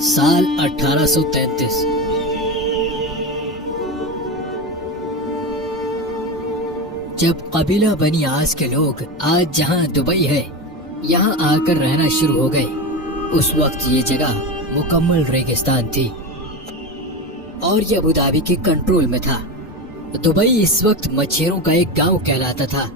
سال 1833۔ جب قبیلہ بنی آس کے لوگ آج جہاں دبئی ہے یہاں آ کر رہنا شروع ہو گئے، اس وقت یہ جگہ مکمل ریگستان تھی اور یہ ابوظہبی کے کنٹرول میں تھا۔ دبئی اس وقت مچھیروں کا ایک گاؤں کہلاتا تھا۔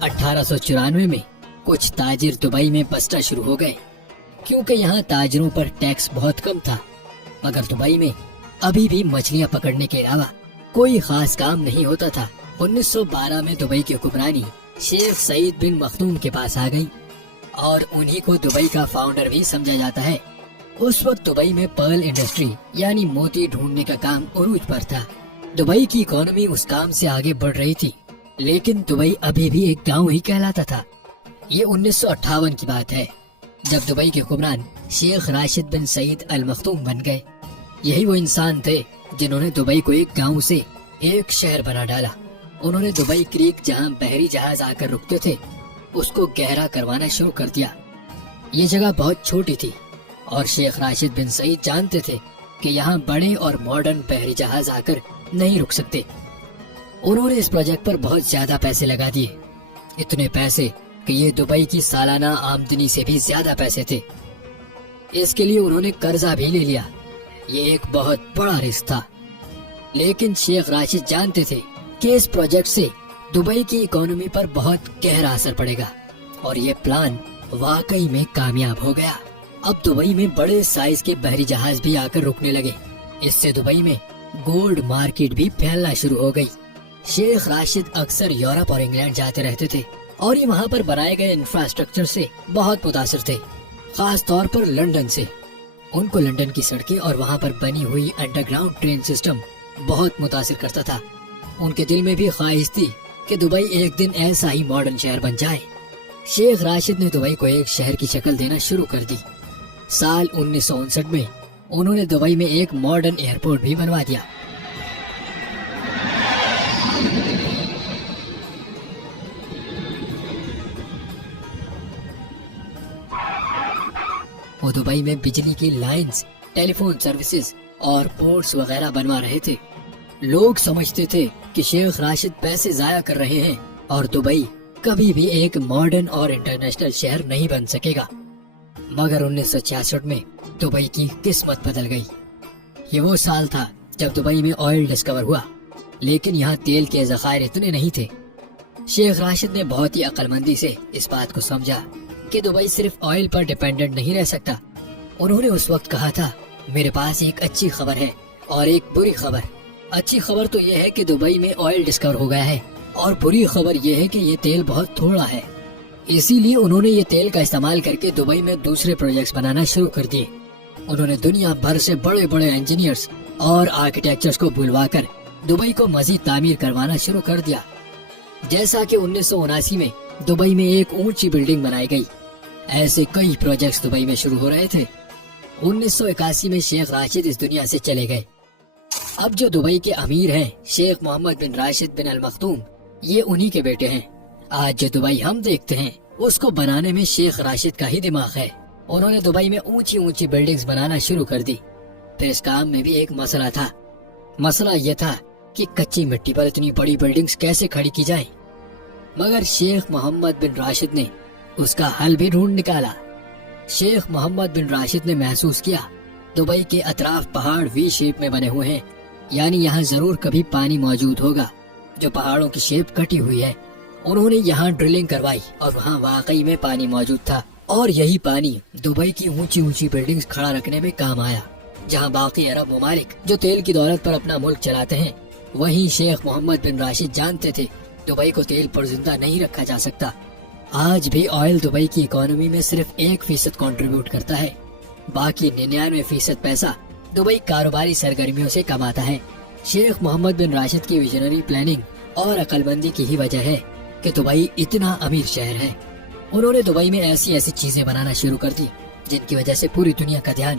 اٹھارہ سو 94 میں کچھ تاجر دبئی میں بسنا شروع ہو گئے کیونکہ یہاں تاجروں پر ٹیکس بہت کم تھا، مگر دبئی میں ابھی بھی مچھلیاں پکڑنے کے علاوہ کوئی خاص کام نہیں ہوتا تھا۔ 1912 میں دبئی کی حکمرانی شیخ سعید بن مخدوم کے پاس آ گئی اور انہی کو دبئی کا فاؤنڈر بھی سمجھا جاتا ہے۔ اس وقت دبئی میں پرل انڈسٹری یعنی موتی ڈھونڈنے کا کام عروج پر تھا۔ دبئی کی اکانومی اس کام سے آگے بڑھ رہی تھی، لیکن دبئی ابھی بھی ایک گاؤں ہی کہلاتا تھا۔ یہ 1958 کی بات ہے جب دبئی کے حکمران شیخ راشد بن سعید المختوم بن گئے۔ یہی وہ انسان تھے جنہوں نے دبئی کو ایک گاؤں سے ایک شہر بنا ڈالا۔ انہوں نے دبئی کریک جہاں بحری جہاز آ کر رکتے تھے اس کو گہرا کروانا شروع کر دیا۔ یہ جگہ بہت چھوٹی تھی اور شیخ راشد بن سعید جانتے تھے کہ یہاں بڑے اور ماڈرن بحری جہاز آ کر نہیں رک سکتے۔ انہوں نے اس پروجیکٹ پر بہت زیادہ پیسے لگا دیے، اتنے پیسے کہ یہ دبئی کی سالانہ آمدنی سے بھی زیادہ پیسے تھے۔ اس کے لیے انہوں نے قرضہ بھی لے لیا۔ یہ ایک بہت بڑا رسک تھا، لیکن شیخ راشد جانتے تھے کہ اس پروجیکٹ سے دبئی کی اکانومی پر بہت گہرا اثر پڑے گا، اور یہ پلان واقعی میں کامیاب ہو گیا۔ اب دبئی میں بڑے سائز کے بحری جہاز بھی آ کر رکنے لگے۔ اس سے دبئی میں گولڈ مارکیٹ بھی پھیلنا شروع ہو گئی۔ شیخ راشد اکثر یورپ اور انگلینڈ جاتے رہتے تھے اور یہ وہاں پر بنائے گئے انفراسٹرکچر سے بہت متاثر تھے، خاص طور پر لندن سے۔ ان کو لندن کی سڑکیں اور وہاں پر بنی ہوئی انڈر گراؤنڈ ٹرین سسٹم بہت متاثر کرتا تھا۔ ان کے دل میں بھی خواہش تھی کہ دبئی ایک دن ایسا ہی ماڈرن شہر بن جائے۔ شیخ راشد نے دبئی کو ایک شہر کی شکل دینا شروع کر دی۔ سال 1959 میں انہوں نے دبئی میں ایک ماڈرن ایئرپورٹ بھی بنوا دیا۔ وہ دبئی میں بجلی کی لائنز، ٹیلی فون سروسز اور پورٹس وغیرہ بنوا رہے تھے۔ لوگ سمجھتے تھے کہ شیخ راشد پیسے ضائع کر رہے ہیں اور دبئی کبھی بھی ایک ماڈرن اور انٹرنیشنل شہر نہیں بن سکے گا۔ مگر 1966 میں دبئی کی قسمت بدل گئی۔ یہ وہ سال تھا جب دبئی میں آئل ڈسکور ہوا، لیکن یہاں تیل کے ذخائر اتنے نہیں تھے۔ شیخ راشد نے بہت ہی عقل مندی سے اس بات کو سمجھا کہ دبئی صرف آئل پر ڈیپینڈنٹ نہیں رہ سکتا۔ انہوں نے اس وقت کہا تھا، میرے پاس ایک اچھی خبر ہے اور ایک بری خبر۔ اچھی خبر تو یہ ہے کہ دبئی میں آئل ڈسکور ہو گیا ہے، اور بری خبر یہ ہے کہ یہ تیل بہت تھوڑا ہے۔ اسی لیے انہوں نے یہ تیل کا استعمال کر کے دبئی میں دوسرے پروجیکٹس بنانا شروع کر دیے۔ انہوں نے دنیا بھر سے بڑے بڑے انجینئرز اور آرکیٹیکچرز کو بلوا کر دبئی کو مزید تعمیر کروانا شروع کر دیا۔ جیسا کہ 1979 میں دبئی میں ایک اونچی بلڈنگ بنائی گئی، ایسے کئی پروجیکٹس دبئی میں شروع ہو رہے تھے۔ 1981 میں شیخ راشد اس دنیا سے چلے گئے۔ اب جو دبئی کے امیر ہیں شیخ محمد بن راشد بن المختوم، یہ انہی کے بیٹے ہیں۔ آج جو دبئی ہم دیکھتے ہیں اس کو بنانے میں شیخ راشد کا ہی دماغ ہے۔ انہوں نے دبئی میں اونچی اونچی بلڈنگز بنانا شروع کر دی۔ پھر اس کام میں بھی ایک مسئلہ تھا۔ مسئلہ یہ تھا کہ کچی مٹی پر اتنی بڑی بلڈنگز کیسے کھڑی کی جائیں، مگر شیخ محمد بن راشد نے اس کا حل بھی ڈھونڈ نکالا۔ شیخ محمد بن راشد نے محسوس کیا دبئی کے اطراف پہاڑ وی شیپ میں بنے ہوئے ہیں، یعنی یہاں ضرور کبھی پانی موجود ہوگا جو پہاڑوں کی شیپ کٹی ہوئی ہے۔ انہوں نے یہاں ڈرلنگ کروائی اور وہاں واقعی میں پانی موجود تھا، اور یہی پانی دبئی کی اونچی اونچی بلڈنگز کھڑا رکھنے میں کام آیا۔ جہاں باقی عرب ممالک جو تیل کی دولت پر اپنا ملک چلاتے ہیں، وہیں شیخ محمد بن راشد جانتے تھے دبئی کو تیل پر زندہ نہیں رکھا جا سکتا۔ آج بھی آئل دبئی کی اکانومی میں صرف 1% کنٹریبیوٹ کرتا ہے، باقی 99% پیسہ دبئی کاروباری سرگرمیوں سے کماتا ہے۔ شیخ محمد بن راشد کی ویژنری پلاننگ اور عقل مندی کی ہی وجہ ہے کہ دبئی اتنا امیر شہر ہے۔ انہوں نے دبئی میں ایسی چیزیں بنانا شروع کر دی جن کی وجہ سے پوری دنیا کا دھیان